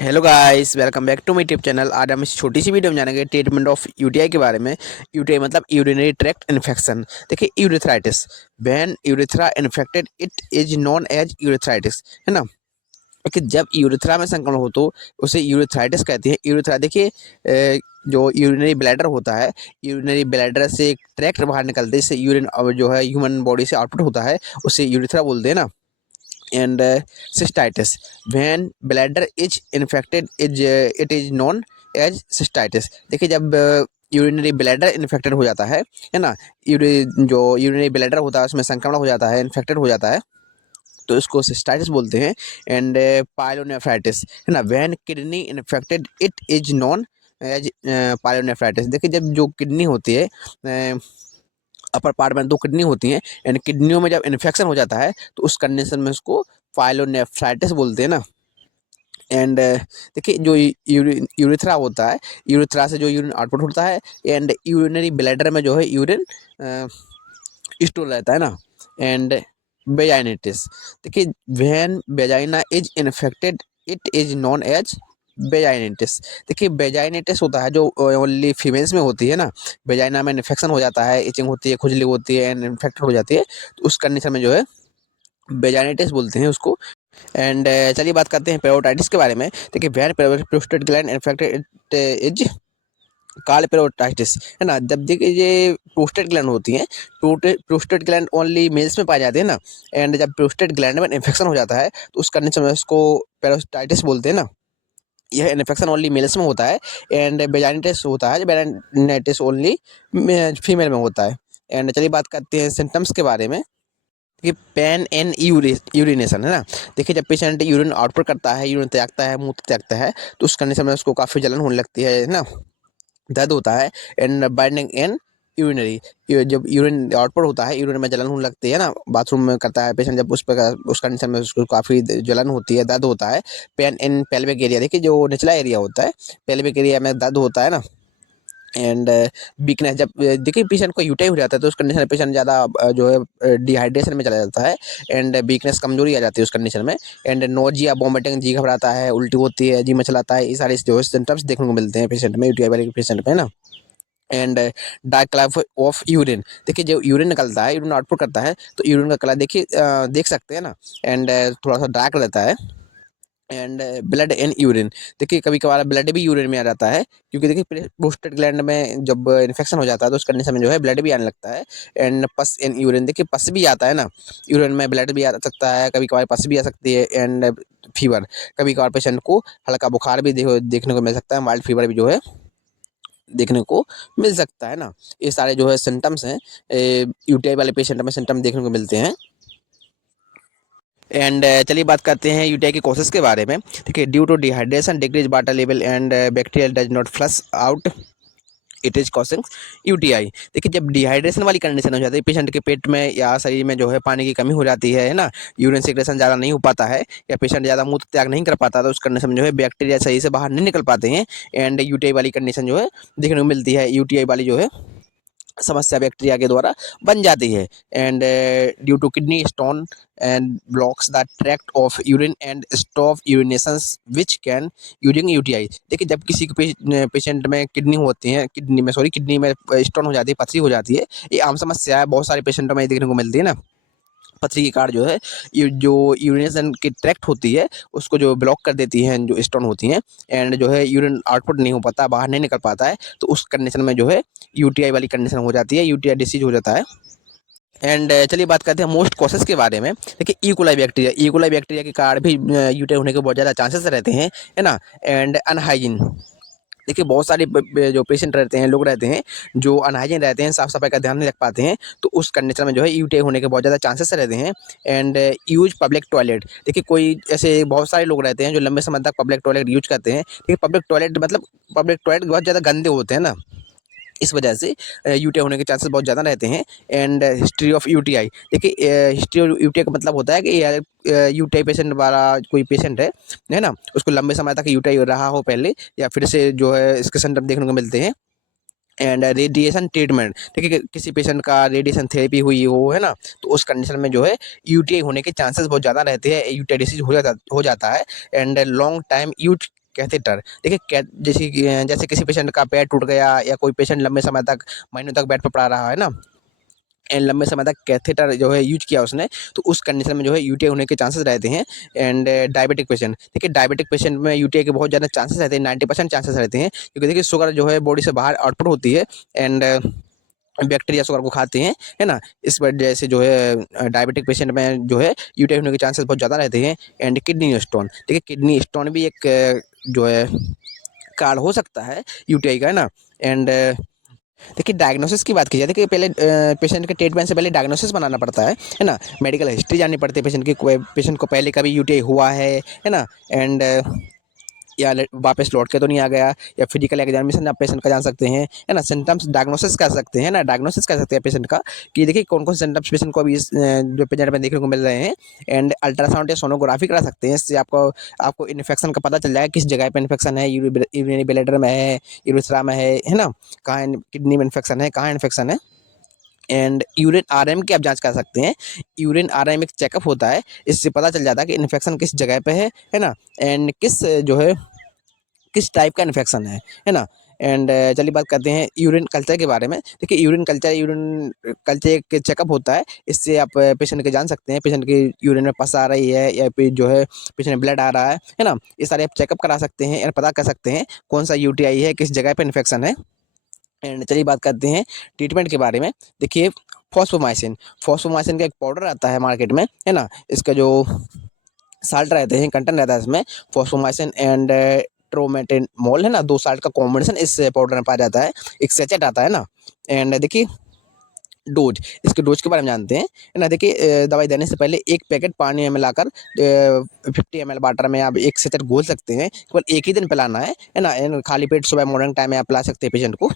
Hello guys, welcome back to my YouTube channel. आज हम इस छोटी सी वीडियो में जानेंगे ट्रीटमेंट ऑफ यूटीआई के बारे में। यूटीआई मतलब यूरिनरी ट्रैक्ट इन्फेक्शन। देखिए, urethritis, when urethra infected it is known as urethritis, है ना। कि जब यूरिथ्रा में संक्रमण हो तो उसे यूरिथ्राइटिस कहते हैं। यूरिथ्रा देखिए, जो यूरिनरी ब्लैडर होता है, यूरिनरी ब्लैडर से एक ट्रैक्ट बाहर निकलते हैं, इससे यूरिन जो है ह्यूमन बॉडी से आउटपुट होता है, उसे यूरिथ्रा बोलते हैं ना। And cystitis, when bladder is infected it is known as cystitis। देखिए, जब यूरिनरी ब्लैडर इन्फेक्टेड हो जाता है ना, जो यूरिनरी ब्लैडर होता है उसमें संक्रमण हो जाता है, इन्फेक्टेड हो जाता है, तो इसको सिस्टाइटिस बोलते हैं। एंड पायलोनेफ्राइटिस, है ना, when kidney infected it is known as pyelonephritis. देखिए, जब जो किडनी होती है, अपर पार्ट में दो किडनी होती हैं, एंड किडनियों में जब इन्फेक्शन हो जाता है तो उस कंडीशन में उसको पायलोनेफ्राइटिस बोलते हैं ना। एंड देखिए, जो यूरिथ्रा होता है, यूरिथ्रा से जो यूरिन आउटपुट होता है, एंड यूरिनरी ब्लैडर में जो है यूरिन स्टोर रहता है ना। एंड वेजाइनिटिस, देखिए, when vagina is infected it is known as vaginitis. देखिए, वेजाइनिटिस होता है जो ओनली फीमेल्स में होती है ना। वेजाइना में इन्फेक्शन हो जाता है, इचिंग होती है, खुजली होती है, एंड इन्फेक्टेड हो जाती है, तो उस कंडीशन में जो है वेजाइनिटिस बोलते हैं उसको। एंड चलिए बात करते हैं पेरोटाइटिस के बारे में। देखिए, when prostate gland infected it is called पेरोटाइटिस, है ना। जब देखिए ये प्रोस्टेट ग्लैंड होती हैं, प्रोस्टेट ग्लैंड ओनली मेल्स में पाए जाते हैं ना। एंड जब प्रोस्टेट ग्लैंड में इन्फेक्शन हो जाता है तो उस कंडीशन में उसको पेरोटाइटिस बोलते हैं ना। यह इन्फेक्शन ओनली मेल्स में होता है। एंड वेजाइनिटिस होता है, वेजाइनिटिस ओनली फीमेल में होता है। एंड चलिए बात करते हैं सिम्टम्स के बारे में कि पेन एंड यूरिनेशन, है ना। देखिए, जब पेशेंट यूरिन आउटपुट करता है, यूरिन त्यागता है, मूत्र त्यागता है, तो उस कंडीशन में उसको काफ़ी जलन होने लगती है ना, दर्द होता है। एंड बर्निंग एंड यूरिनरी, जब यूरिन आउटपुट होता है, यूरिन में जलन होने लगती है ना, बाथरूम में करता है पेशेंट, जब उस कंडीशन में उसको काफ़ी जलन होती है, दर्द होता है। पेन इन पेल्विक एरिया, देखिए जो निचला एरिया होता है, पेल्विक एरिया में दर्द होता है ना। एंड वीकनेस, जब देखिए पेशेंट को यूटाई हो जाता है तो उस कंडीशन में पेशेंट ज़्यादा जो है डिहाइड्रेशन में चला जाता है, एंड वीकनेस, कमजोरी आ जाती है उस कंडीशन में। एंड नोजिया, वॉमिटिंग, जी घबराता है, उल्टी होती है, जी मचलाता है, ये सारे जो है सिम्टम्स देखने को मिलते हैं पेशेंट में, यूटीआई वाले पेशेंट में ना। And dark colour of urine, देखिए जो यूरिन निकलता है, यूरिन आउटपुट करता है, तो यूरिन का कलर देखिए देख सकते हैं ना। एंड थोड़ा सा डार्क रहता है। एंड ब्लड इन यूरिन, देखिए कभी कभार ब्लड भी यूरिन में आ जाता है, क्योंकि देखिए प्रोस्टेट ग्लैंड में जब इन्फेक्शन हो जाता है तो उस कंडीशन में जो है ब्लड भी आने लगता है। एंड पस इन यूरिन, देखिए पस भी आता है ना, यूरिन में ब्लड भी आ सकता है, कभी कभार पस भी आ सकती है। एंड फीवर, कभी कभार पेशेंट को हल्का बुखार भी देखने को मिल सकता है, माइल्ड फीवर भी जो है देखने को मिल सकता है ना। ये सारे जो है सिम्टम्स हैं, यूटीआई वाले पेशेंट में सिम्टम देखने को मिलते हैं। एंड चलिए बात करते हैं यूटीआई की कॉजेस के बारे में। देखिए, due to dehydration, decrease water level, and bacteria does not flush out, it is causing UTI. देखिए, जब डिहाइड्रेशन वाली कंडीशन हो जाती है, पेशेंट के पेट में या शरीर में जो है पानी की कमी हो जाती है ना, यूरिन सिक्रेशन ज़्यादा नहीं हो पाता है, या पेशेंट ज़्यादा मूत्र त्याग नहीं कर पाता, तो उस कंडीशन में जो है बैक्टीरिया सही से बाहर नहीं निकल पाते हैं, एंड यूटीआई वाली कंडीशन जो है देखने को मिलती है। यूटीआई वाली जो है समस्या बैक्टीरिया के द्वारा बन जाती है। And due to kidney stone and blocks the tract of urine and stop urinations which can using UTI. देखिए, जब किसी के पेशेंट में किडनी होती है, किडनी में स्टोन हो जाती है, पथरी हो जाती है, ये आम समस्या है, बहुत सारे पेशेंटों में ये देखने को मिलती है ना। पथरी की कार जो है, ये जो यूरिनेशन की ट्रैक्ट होती है उसको जो ब्लॉक कर देती हैं, जो स्टोन होती हैं, एंड जो है यूरिन आउटपुट नहीं हो पाता, बाहर नहीं निकल पाता है, तो उस कंडीशन में जो है यूटीआई वाली कंडीशन हो जाती है, यूटीआई डिसीज हो जाता है। एंड चलिए बात करते हैं मोस्ट कॉसेस के बारे में। देखिए, ई कोलाई बैक्टीरिया के कारण भी यूटीआई होने के बहुत ज़्यादा चांसेस रहते हैं, है ना। एंड अनहाइजीन, देखिए बहुत सारे जो पेशेंट रहते हैं, लोग रहते हैं जो अनहाइजीन रहते हैं, साफ सफाई का ध्यान नहीं रख पाते हैं, तो उस कंडीशन में जो है यूटीआई होने के बहुत ज़्यादा चांसेस रहते हैं। एंड यूज पब्लिक टॉयलेट, देखिए कोई ऐसे बहुत सारे लोग रहते हैं जो लंबे समय तक पब्लिक टॉयलेट यूज करते हैं, ठीक है। पब्लिक टॉयलेट बहुत ज़्यादा गंदे होते हैं ना, इस वजह से यूटीआई होने के चांसेस बहुत ज़्यादा रहते हैं। एंड हिस्ट्री ऑफ यूटीआई, देखिए हिस्ट्री ऑफ यूटीआई का मतलब होता है कि यार यूटीआई पेशेंट वाला कोई पेशेंट है ना, उसको लंबे समय तक यूटीआई रहा हो पहले, या फिर से जो है इसके सिम्टम देखने को मिलते हैं। एंड रेडिएशन ट्रीटमेंट, देखिए किसी पेशेंट का रेडिएशन थेरेपी हुई हो, है ना, तो उस कंडीशन में जो है यूटीआई होने के चांसेस बहुत ज़्यादा रहते हैं, यूटीआई डिसीज हो जाता है। And long time use catheter. देखिए जैसे किसी पेशेंट का पैर टूट गया या कोई पेशेंट लंबे समय तक, महीनों तक बेड पर पड़ा रहा है ना, एंड लंबे समय तक कैथेटर जो है यूज किया उसने, तो उस कंडीशन में जो है यूटीआई होने के चांसेस रहते हैं। एंड डायबिटिक पेशेंट, देखिए डायबिटिक पेशेंट में यूटीआई के बहुत ज़्यादा चांसेस रहते हैं, 90% चांसेस रहते हैं, क्योंकि देखिए शुगर जो है बॉडी से बाहर आउटपुट होती है, एंड बैक्टीरिया शुगर को खाते हैं, है ना। इस वजह से जो है डायबिटिक पेशेंट में जो है यूटीआई होने के चांसेस बहुत ज़्यादा रहते हैं। एंड किडनी स्टोन, देखिए किडनी स्टोन भी एक जो है कारण हो सकता है यूटीआई का, है ना। एंड देखिए डायग्नोसिस की बात की जाए, देखिए पहले पेशेंट के ट्रीटमेंट से पहले डायग्नोसिस बनाना पड़ता है ना। मेडिकल हिस्ट्री जाननी पड़ती है पेशेंट की, कोई पेशेंट को पहले कभी यूटीआई हुआ है ना। एंड या वापस लौट के तो नहीं आ गया, या फिजिकल एग्जामिनेशन आप पेशेंट का जान सकते हैं, है ना। सिम्टम्स डायग्नोसिस कर सकते हैं ना, डायग्नोसिस कर सकते हैं पेशेंट का, कि देखिए कौन कौन से सिम्टम्स पेशेंट को अभी इस जो पेशेंट में देखने को मिल रहे हैं। एंड अल्ट्रासाउंड या सोनोग्राफी करा सकते हैं, इससे आपको इन्फेक्शन का पता चल जाएगा, किस जगह पे इन्फेक्शन है, यूरिनरी ब्लैडर में है, यूरेथ्रा में है ना, कहाँ किडनी में इन्फेक्शन है, कहाँ इन्फेक्शन है। एंड यूरिन आरएम की आप जांच कर सकते हैं। यूरिन आरएम एक चेकअप होता है, इससे पता चल जाता है कि इन्फेक्शन किस जगह पे है ना। एंड जो है किस टाइप का इन्फेक्शन है ना। एंड चलिए बात करते हैं यूरिन कल्चर के बारे में। देखिए यूरिन कल्चर एक चेकअप होता है, इससे आप पेशेंट के जान सकते हैं, पेशेंट की यूरिन में पस आ रही है या फिर जो है पेशेंट में ब्लड आ रहा है ना। ये सारे आप चेकअप करा सकते हैं और पता कर सकते हैं कौन सा यूटीआई है, किस जगह पे इन्फेक्शन है। एंड चलिए बात करते हैं ट्रीटमेंट के बारे में। देखिए फॉस्फोमाइसिन फॉस्फोमाइसिन का एक पाउडर आता है मार्केट में, है ना। इसका जो साल्ट रहते हैं, कंटेंट रहता है इसमें, फॉस्फोमाइसिन एंड ट्रोमेटेनमोल, है ना, दो साल्ट का कॉम्बिनेशन इस पाउडर में पाया जाता है, एक सेचेट आता है ना। एंड देखिए डोज, इसके डोज के बारे में जानते हैं, है ना। देखिए दवाई देने से पहले एक पैकेट पानी में मिलाकर 50 ml वाटर में आप एक सेचेट घोल सकते हैं, केवल एक ही दिन पिलाना है ना। खाली पेट सुबह मॉर्निंग टाइम में आप पिला सकते हैं पेशेंट को।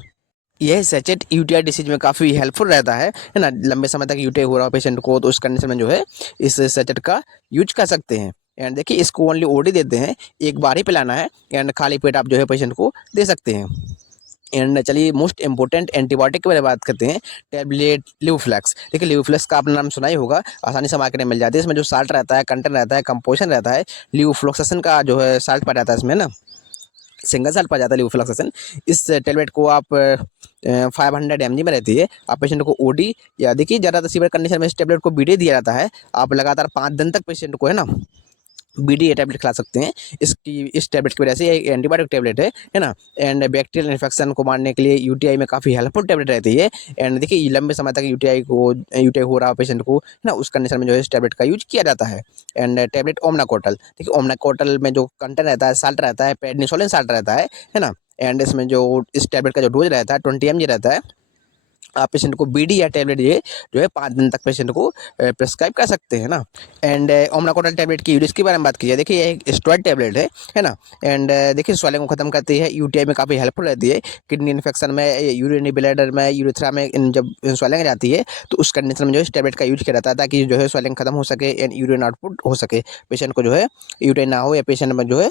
यह सेचेट यूटीआई डिसीज में काफ़ी हेल्पफुल रहता है ना। लंबे समय तक यूटीआई हो रहा हो पेशेंट को, तो उस कंडीशन में जो है इस सेचेट का यूज कर सकते हैं। एंड देखिए इसको ओनली ओडी देते हैं, एक बार ही पिलाना है, एंड खाली पेट आप जो है पेशेंट को दे सकते हैं। एंड चलिए मोस्ट इंपॉर्टेंट एंटीबायोटिक के बारे में बात करते हैं, टैबलेट लिवफ्लेक्स। देखिए लिवफ्लेक्स का आपने नाम सुना ही होगा, आसानी से मार्केट में मिल जाती है। इसमें जो साल्ट रहता है, कंटेंट रहता है, कंपोजिशन रहता है, लिवफ्लोक्सेसिन का जो है साल्ट पाया जाता है इसमें ना, सिंगल साल्ट पाया जाता है लिवफ्लोक्सेसिन। इस टैबलेट को आप 500 mg में रहती है, आप पेशेंट को ओडी या देखिए ज़्यादातर सीवियर कंडीशन में इस टैबलेट को बीडी दिया जाता है। आप लगातार 5 दिन तक पेशेंट को, है ना, बीडी ये टैबलेट खिला सकते हैं। इस टैबलेट की वजह से ये एंटीबायोटिक टैबलेट है ना। एंड बैक्टीरियल इन्फेक्शन को मारने के लिए यूटीआई में काफ़ी हेल्पफुल टैबलेट रहती है। एंड देखिए ये लंबे समय तक यूटीआई हो रहा पेशेंट को, है ना, उस कंडीशन में जो है इस टैबलेट का यूज किया जाता है। एंड टैबलेट ओमनाकोटल, देखिए ओमनाकोटल में जो कंटेंट रहता है, साल्ट रहता है, पेडनिसोलिन साल्ट रहता है ना। एंड इसमें जो इस टैबलेट का जो डोज रहता है 20 mg रहता है। आप पेशेंट को बीडी या टैबलेट ये जो है 5 दिन तक पेशेंट को प्रिस्क्राइब कर सकते हैं ना। एंड ओमनाकोटल टैबलेट की यूज के बारे में बात की जाए, देखिए ये एक स्टेरॉइड टैबलेट है ना। एंड देखिए स्वेलिंग को खत्म करती है, यूटीआई में काफ़ी हेल्पफुल रहती है, किडनी इन्फेक्शन में, यूरिनरी ब्लैडर में, यूरेथ्रा में जब स्वेलिंग आ जाती है, तो उस कंडीशन में जो है इस टैबलेट का यूज किया जाता है, ताकि जो है स्वेलिंग खत्म हो सके एंड यूरिन आउटपुट हो सके, पेशेंट को जो है यूटीआई ना हो, या पेशेंट में जो है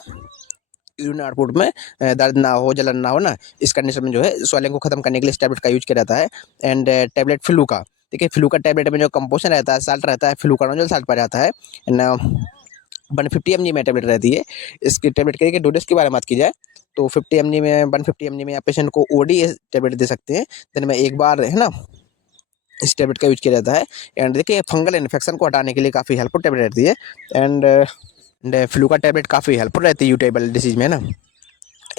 यूरिन आउटपुट में दर्द ना हो, जलन ना हो ना, इस कंडीशन में जो है स्वेलिंग को खत्म करने के लिए इस टैबलेट का यूज किया जाता है। एंड टैबलेट फ्लू का, देखिए फ्लू का टैबलेट में जो कंपोजिशन रहता है, साल्ट रहता है, फ्लूकानोजल साल्ट पाया जाता है। एंड 150 mg में टैबलेट रहती है। इसकी टैबलेट के डोजेस के बारे में बात की जाए, तो 50 mg में 150 mg में आप पेशेंट को ओडी टैबलेट दे सकते हैं, दिन में एक बार, है ना, इस टैबलेट का यूज किया जाता है। एंड देखिए फंगल इन्फेक्शन को हटाने के लिए काफ़ी हेल्पफुल टैबलेट रहती है। एंड फ्लू का टैबलेट काफ़ी हेल्पफुल रहती है यूटाइबल डिसीज में, है ना।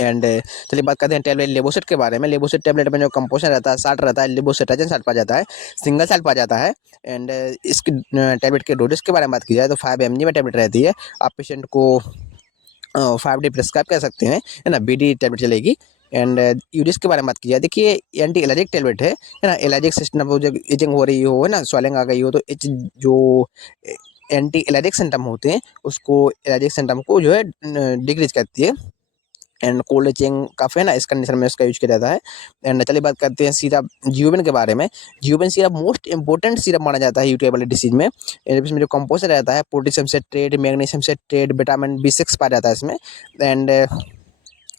एंड चलिए बात करते हैं टैबलेट लेबोसेट के बारे में। लेबोसेट टैबलेट में जो कंपोजिशन रहता है, साल्ट रहता है, लेबोसेटाजन साल्ट पाया जाता है, सिंगल साल्ट पाया जाता है। एंड इसकी टैबलेट के डोजेस के बारे में बात की जाए, तो 5 mg में टैबलेट रहती है, आप पेशेंट को 5 डे प्रिस्क्राइब कर सकते हैं, है ना, बीडी टैबलेट चलेगी। एंड यूरिस के बारे में बात की जाए, देखिए एंटी एलर्जिक टैबलेट है ना। एलर्जिक सिस्टम हो, जब इचिंग हो रही हो, है ना, स्वेलिंग आ गई हो, तो जो एंटी एलर्जिक सिम्टम होते हैं, उसको एलर्जिक सिम्टम को जो है डिक्रीज करती है। एंड कोल्ड चेन काफ़ी, है ना, इस कंडीशन में इसका यूज किया जाता है। एंड चलिए बात करते हैं सिरप जियोबिन के बारे में। जियोबिन सिरप मोस्ट इंपॉर्टेंट सिरप माना जाता है यूटीआई वाले डिसीज में। इसमें जो कंपोजर रहता है, potassium citrate, magnesium citrate, vitamin B6 पाया जाता है इसमें। एंड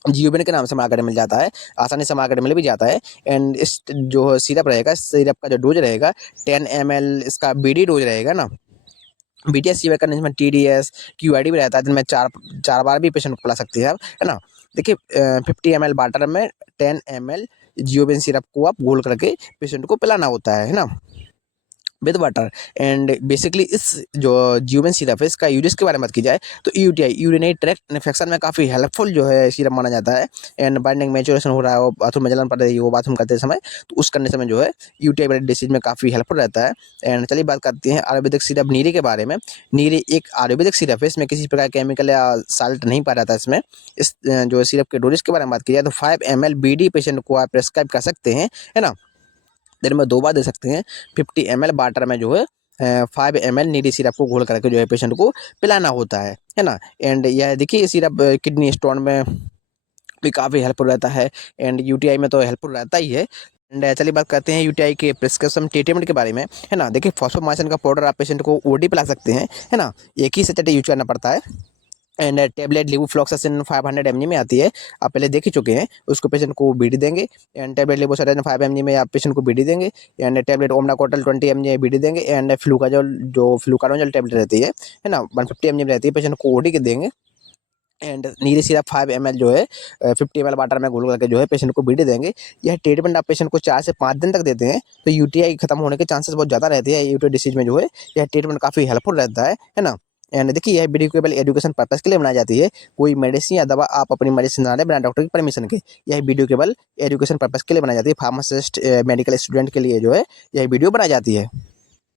जियोबिन के नाम से मार्केट में मिल जाता है, आसानी से मार्केट में मिल भी जाता है। एंड इस जो सिरप रहेगा, सिरप का जो डोज रहेगा 10 ml इसका बीडी डोज रहेगा ना। बीटीएस सीवर कंडीशन में TDS QID भी रहता है, दिन में चार बार भी पेशेंट को पिला सकती है आप, है ना। देखिए 50 ml वाटर में 10 ml जियोबिन सिरप को आप घोल करके पेशेंट को पिलाना होता है ना, विद वाटर। एंड बेसिकली इस जो जियोबिन सिरप है इसका यूजेस के बारे में बात की जाए तो यूटीआई यूरिनरी ट्रैक्ट इन्फेक्शन में काफ़ी हेल्पफुल जो है सिरप माना जाता है। एंड बाइंडिंग मैचुरेशन हो रहा है, वो बाथरूम में जलन पड़ रही है, वो बाथरूम करते समय, तो उस कंडीशन में जो है यूटीआई वाले डिसीज में काफ़ी हेल्पफुल रहता है। एंड चलिए बात करते हैं आयुर्वेदिक सिरप नीरे के बारे में। नीरे एक आयुर्वेदिक सिरप है, इसमें किसी प्रकार केमिकल या साल्ट नहीं पाया जाता इसमें। इस जो सिरप के डोजेज के बारे में बात की जाए तो 5 ml बीडी पेशेंट को आप प्रेस्क्राइब कर सकते हैं, है ना, दिन में 2 बार दे सकते हैं। 50 ml वाटर में जो है 5 ml नीडी सिरप को घोल करके जो है पेशेंट को पिलाना होता है ना। एंड यह देखिए ये सिरप किडनी स्टोन में भी काफ़ी हेल्पफुल रहता है, एंड यूटीआई में तो हेल्पफुल रहता ही है। एंड चलिए बात करते हैं यूटीआई के प्रिस्क्रिप्शन ट्रीटमेंट के बारे में, है ना। देखिए फॉस्फोमाइसिन का पाउडर आप पेशेंट को ओडी पिला सकते हैं, है ना, एक ही सचेट यूज करना पड़ता है। एंड टेबलेट लेवोफ्लॉक्सासिन 500 mg में आती है, आप पहले देख ही चुके हैं, उसको पेशेंट को बीडी देंगे। एंड टेबलेट लेवोसाइराज़िन 5 mg में आप पेशेंट को बीडी देंगे। एंड टेबलेट ओमडाकोटल 20 mg बीडी देंगे। एंड फ्लूकाजोल जो फ्लूकानोजोल टेबलेट रहती है ना, 150 mg में रहती है, पेशेंट को ओडी के देंगे। एंड नीरे सिरप 5 ml जो है 50 ml वाटर में घोल करके जो है पेशेंट को बीडी देंगे। यह ट्रीटमेंट आप पेशेंट को 4 से 5 दिन तक देते हैं, तो यूटीआई खत्म होने के चांसेस बहुत ज़्यादा रहते हैं। यूटीआई डिसीज में जो है यह ट्रीटमेंट काफ़ी हेल्पफुल रहता है ना। एंड देखिए यह वीडियो केवल एजुकेशन पर्पस के लिए बनाई जाती है, कोई मेडिसिन या दवा आप अपनी मर्जी से ना लें बिना डॉक्टर की परमिशन के। यह वीडियो केवल एजुकेशन पर्पस के लिए बनाई जाती है, फार्मासिस्ट मेडिकल स्टूडेंट के लिए जो है यह वीडियो बनाई जाती है।